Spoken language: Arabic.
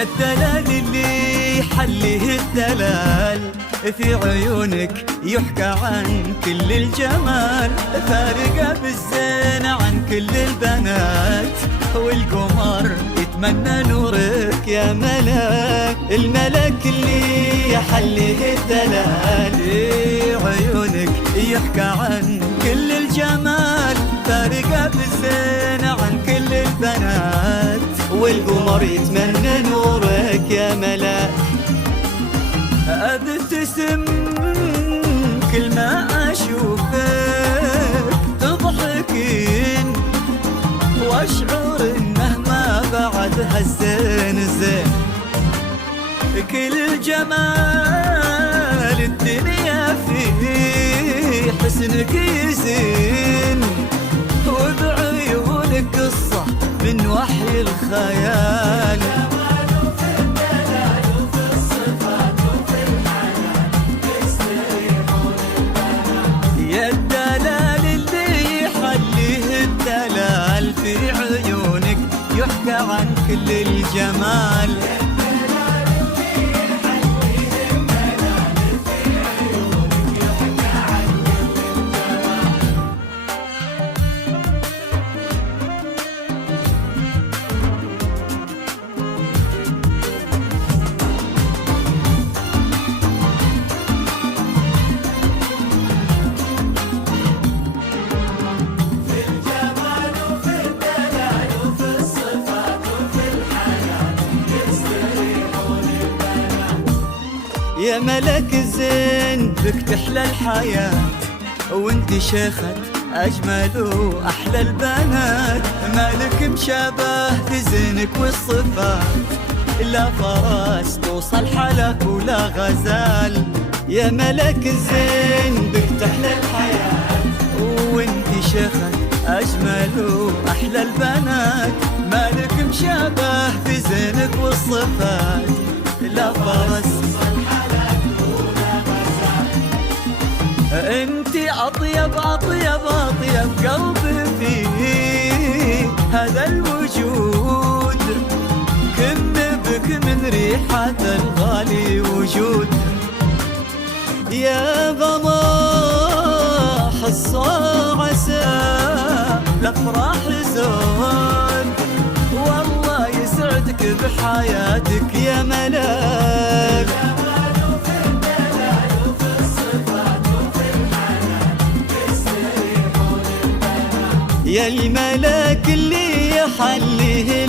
يا الدلال اللي يحليه الدلال، في عيونك يحكى عن كل الجمال، فارقة بالزين عن كل البنات، والقمر يتمنى نورك يا ملاك. الملك اللي يحليه الدلال، في عيونك يحكى عن كل الجمال، فارقة بالزين عن كل البنات، والقمر يتمنى نورك يا ملاك. أبتسم كل ما أشوفك تضحكين، وأشعر إنه ما بعد هالزين زين. كل جمال الدنيا في حسنك يزين، وبعيونك قصة من وحي الخيال. يا الدلال اللي يحليه الدلال، في عيونك يحكى عن كل الجمال. يا ملك الزين بك تحلى الحياة، وانت شيخة أجمل وأحلى البنات، مالك مشابه في زينك والصفات، لا فرس توصل حلك ولا غزال. يا ملك الزين بك تحلى الحياة، وانت شيخة أجمل وأحلى البنات، مالك مشابه في زينك والصفات، لا فرس انتي اطيب اطيب اطيب قلبي في هذا الوجود، كن بك من ريحة الغالي وجود. يا ضماح الصاع عسى الافراح زود، والله يسعدك بحياتك يا ملاك. يا الملاك اللي يحليه